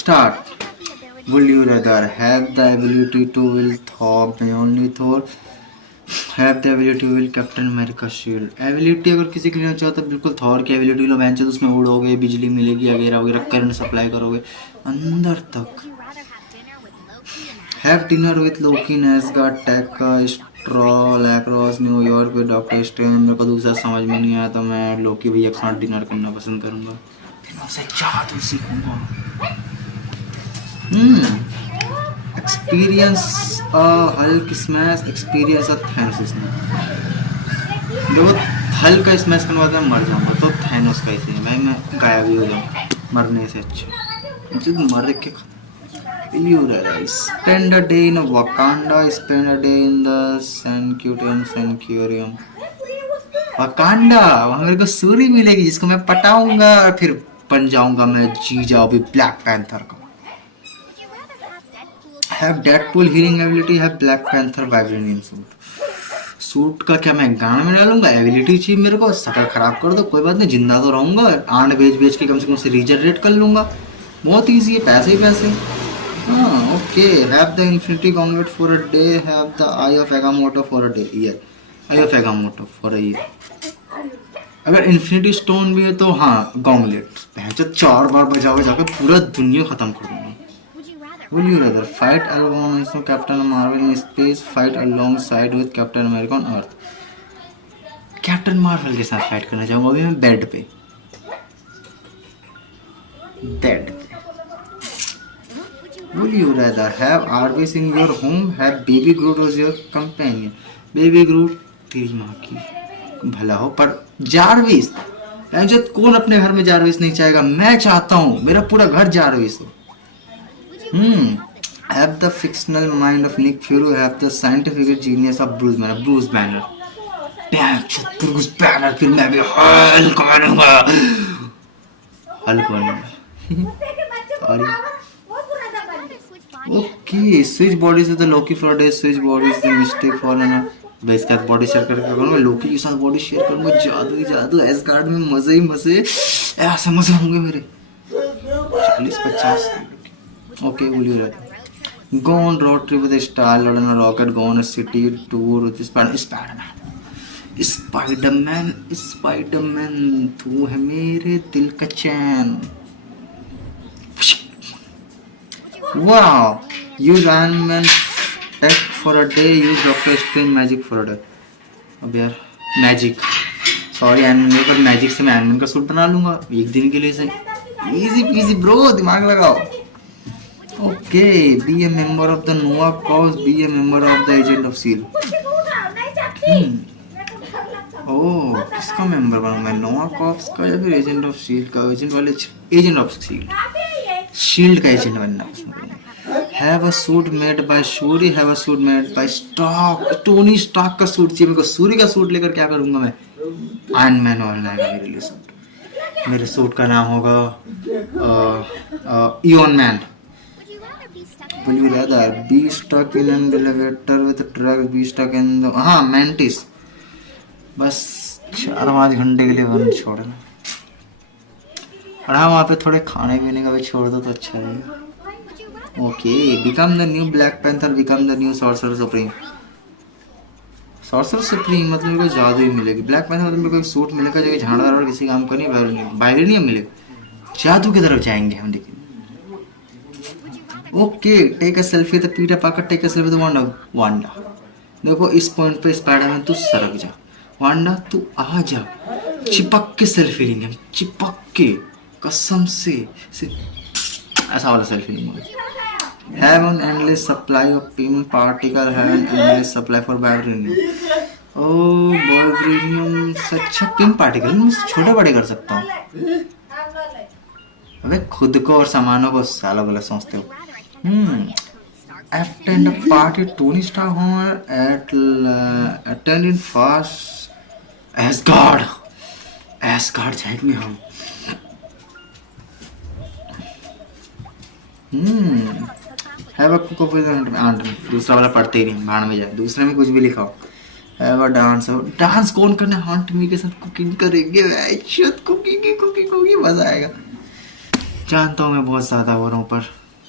Start. Would you rather have the ability to will Thor, only Thor, have the ability to will Captain America shield? Ability अगर किसी के लिए चाहो तो बिल्कुल थॉर की एबिलिटी लो, बेंच उसमें उड़ोगे, बिजली मिलेगी वगैरह वगैरह, करंट सप्लाई करोगे अंदर तक. Have dinner with Loki in Asgard, take a stroll across New York with Doctor Strange. मेरे को दूसरा समझ में नहीं आया तो मैं लोकी भैया के साथ डिनर करना पसंद करूँगा. फिर मैं उसे जादू सीखूंगा. Experience a Hulk smash, experience a Thanos smash. देखो हल्क का स्मैश करने बाद मैं मर जाऊंगा तो थैनोस का ही भाई मैं गायब ही हो जाऊंगा मरने से अच्छा. मुझे मर के Will you rather spend a day in Wakanda, spend a day in the Sanctuarium? Wakanda, वहाँ मेरे को सूरी मिलेगी जिसको मैं पटाऊंगा और फिर बन जाऊंगा मैं जीजा भी ब्लैक पैंथर का. Have Deadpool healing ability, have Black Panther vibranium suit. Suit का क्या मैं गाना में डालूंगा, एबिलिटी चाहिए मेरे को. शक्ल खराब कर दो कोई बात नहीं, जिंदा तो रहूंगा. आंड बेच के कम से कम से रीजनरेट कर लूंगा. बहुत ईजी है, पैसे ही पैसे. हाँ okay. Have the infinity gauntlet for a day, have the eye of Agamotto for a day. Year eye of Agamotto for a year. अगर इन्फिनिटी स्टोन भी है तो हाँ गॉन्गलेट पहले 4 बार बजा के पूरा दुनिया खत्म कर दूंगा. Will you rather fight alone with Captain Marvel in space, fight alongside with Captain America on Earth? Captain Marvel के साथ फाइट करना चाहूंगा अभी मैं बेड पे. Will you rather have Arby's in your home, have Baby Groot as your companion? Baby Groot तेरी माँ की भला हो पर जारविस. कौन अपने घर में जारविस नहीं चाहेगा. मैं चाहता हूँ मेरा पूरा घर जारविस हो. Have the fictional mind of Nick Fury, have the scientific genius of Bruce Banner. Bruce Banner. Damn, Bruce Banner. फिर मैं भी हल्क बनूंगा. Sorry. Okay, switch bodies with the Loki for a day. Switch bodies the mistake for an. मैं इसके साथ body share करके करूँगा. लोकी के साथ बॉडी शेयर करूँगा. जादू ही जादू. एसगार्ड में मजे ही मजे. ऐसे मजे होंगे मेरे. 40-50. Okay, will you rather go on road trip with a Star-Lord on a rocket, go on a city tour with Spider-Man, तू है मेरे दिल का चैन. Wow, use Iron Man tech for a day, use Doctor Strange magic for a day. अब यार magic sorry iron man पर magic से मैं आयरन मैन का सूट बना लूंगा एक दिन के लिए. सही इजी पीजी ब्रो, दिमाग लगाओ. Okay, be a member of the Nova Corps, be a member of the Agent of S.H.I.E.L.D. Oh, किसका मेंबर बनूं मैं, नोवा कॉर्प्स का या फिर एजेंट ऑफ शील्ड का. एजेंट वाले एजेंट ऑफ शील्ड का एजेंट बनना पसंद है. Have a suit made by Shuri, have a suit made by Stark. Tony Stark का सूट चाहिए मेरे को. सूरी का सूट लेकर क्या करूंगा मैं. आयरन मैन होना है मेरे लिए सूट. मेरे सूट का नाम होगा ion man. Will you rather be stuck in an elevator with a truck, be stuck in the Mantis. बस 4-5 घंटे के लिए बंद छोड़ना. और हाँ वहाँ पे थोड़े खाने पीने का भी छोड़ दो तो अच्छा रहेगा. Okay, become the new Black Panther, become the new Sorcerer Supreme. Sorcerer Supreme मतलब मेरे को जादू ही मिलेगी. Black Panther मतलब मेरे को एक सूट मिलेगा जो कि झाड़दार और किसी काम का नहीं, वाइब्रेनियम मिलेगा. जादू की तरफ जाएंगे हम. देखिए okay, take a selfie with Peter Parker, take a selfie with Wanda. देखो इस पॉइंट पे स्पाइडरमैन तू सरक जा, वांडा तू आ जा. चिपक के सेल्फी लेंगे हम, चिपक के कसम से ऐसा वाला सेल्फी लेंगे. Have an endless supply of Pym particle, have an endless supply for vibranium. Oh vibranium से अच्छा पिम पार्टिकल मैं छोटे बड़े कर सकता हूँ. अबे खुद को और सामानों को सालों गलत सोचते हो. Attend a party Tony Stark attend in fast Asgard जाएंगे हम. Have a cook up with aunt. दूसरा वाला पढ़ते ही नहीं, भाड़ में जाए. दूसरे में कुछ भी लिखाओ. Have a डांस कौन करना है. आंट मी के साथ कुकिंग करेंगे. कुकिंग मजा आएगा. जानता हूँ मैं बहुत ज़्यादा हो रहा हूँ, पर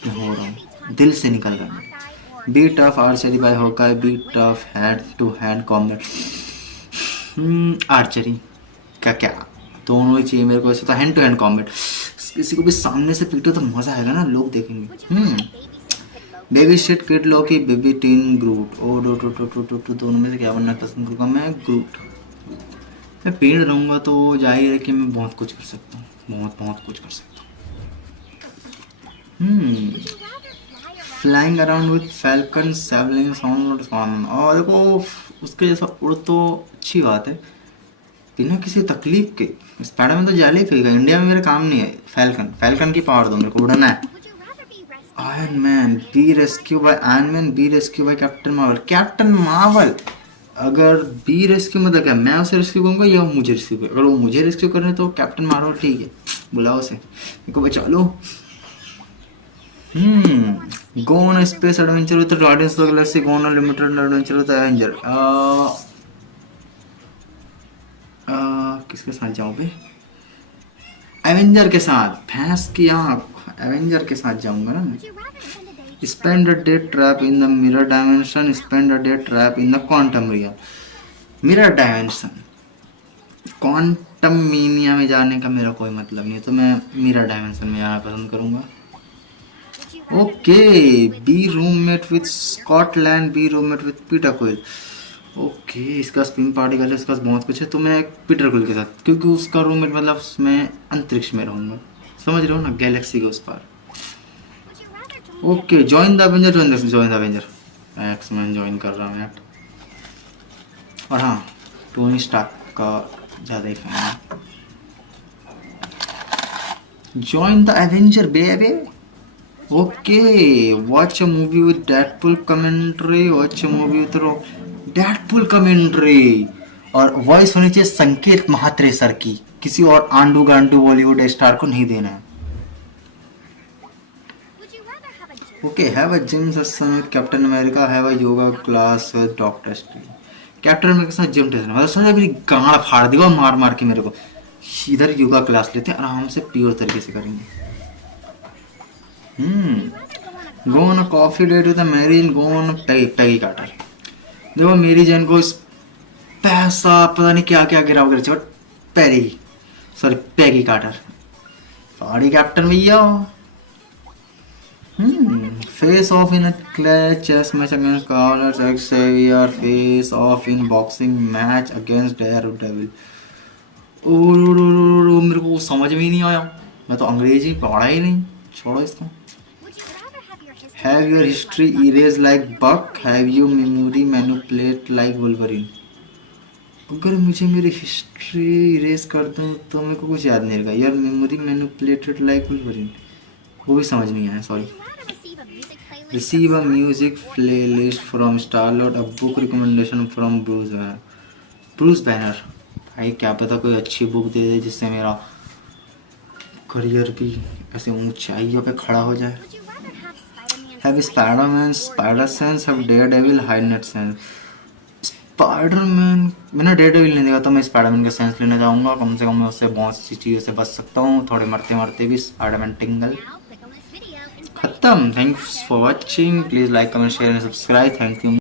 क्या हो रहा हूँ, दिल से निकल रहा है। Beat of archery by Hawkeye, beat of hand to hand combat. Archery का क्या, दोनों ही चाहिए मेरे को। ऐसे तो हैंड टू हैंड कॉम्बैट, किसी को भी सामने से पीटो तो मज़ा आएगा ना, लोग देखेंगे। Babysit kid Loki, baby teen Groot. ओ डो टो टो टो टो टो, दोनों में से क्या बनना पसंद करूँगा मैं? ग्रूट। मैं पेड़ रहूँगा तो जाहिर है कि मैं बहुत कुछ कर सकता हूँ, बहुत बहुत कुछ कर सकता हूँ। Flying around with Falcon saving sound on. और देखो उसके जैसा उड़ तो अच्छी बात है, बिना किसी तकलीफ के। स्पाइडरमैन तो जाले ही फेंका, इंडिया में मेरा काम नहीं है। फैल्कन, फैल्कन की पावर दो मेरे को, उड़ना है। Iron Man be rescue by Iron Man, be rescue by Captain Marvel. Captain Marvel अगर बी रेस्क्यू मतलब क्या, मैं उसे रेस्क्यू करूँगा या वो मुझे रेस्क्यू करे? अगर वो मुझे रेस्क्यू कर रहे हैं तो कैप्टन मार्वल ठीक है, बुलाओ उसे, मेरे को बचा लो। Go on space adventure with Guardians of the Galaxy, go on limited adventure with Avenger. किसके साथ जाऊँ बे? एवेंजर के साथ। भैंस की आँख, एवेंजर के साथ जाऊंगा ना मैं। Spend a day trap in the mirror dimension, spend a day trap in the quantum real. Mirror dimension, quantum mania में जाने का मेरा कोई मतलब नहीं है, तो मैं मिरर डायमेंशन में जाना पसंद करूंगा। Okay, be roommate with Scotland, be roommate with Peter Quill. Okay, इसका स्पिन पार्टिकल है, इसका बहुत कुछ है, तो मैं पीटर क्विल के साथ, क्योंकि उसका रूममेट मतलब मैं अंतरिक्ष में रहूंगा, समझ रहे हो ना, गैलेक्सी के उस पार। Okay, join the Avenger, join the Avenger. X man join कर रहा हूँ यार। और हाँ, टोनी स्टार्क का ज़्यादा ही फैन है। Join the Avenger baby. Okay, watch a movie with Deadpool commentary, watch a movie with Deadpool commentary. और वॉइस होनी चाहिए संकेत महात्रे सर की, किसी और आंडू गांडू बॉलीवुड स्टार को नहीं देना है। Okay, have a gym session with captain America, have a yoga class with doctor strange. Captain America के साथ जिम सेशन, मतलब सोचा मेरी गांड फाड़ देगा मार मार के मेरे को। इधर योगा क्लास लेते हैं, आराम से प्योर तरीके से करेंगे। Go on a coffee date with Mary, go on Peggy Carter. देखो मेरी जैन को इस पैसा पता नहीं क्या क्या गिरा वगैरह, but Perry sorry Peggy Carter sorry captain भैया। Face off in chess match against Karl Xavier, face off in boxing match against Daredevil. ओ मेरे को समझ में ही नहीं आया, मैं तो अंग्रेजी पढ़ा ही नहीं, छोड़ो इसको। Have your history erased like Buck? Have you memory manipulate like Wolverine? अगर मुझे मेरी हिस्ट्री इरेज कर दूँ तो मेरे को कुछ याद नहीं रहेगा यार। मेमोरी मैनिपुलेटेड लाइक वुल्वरीन, वो भी समझ नहीं आया, sorry. Receive a music playlist from Starlord, a book recommendation from Bruce Banner. भाई क्या पता कोई अच्छी बुक दे दे जिससे मेरा करियर भी ऐसे ऊंचाइयों पे खड़ा हो जाए। Have Spider-Man spider sense, have Daredevil high net sense। Spiderman, मैंने डेयरडेविल नहीं देखा तो मैं स्पाइडरमैन का सेंस लेना चाहूँगा, कम से कम मैं उससे बहुत सी चीज़ों से बच सकता हूँ, थोड़े मरते मरते भी। स्पाइडरमैन टिंगल खत्म। Thanks for watching, please like comment share and subscribe. Thank you.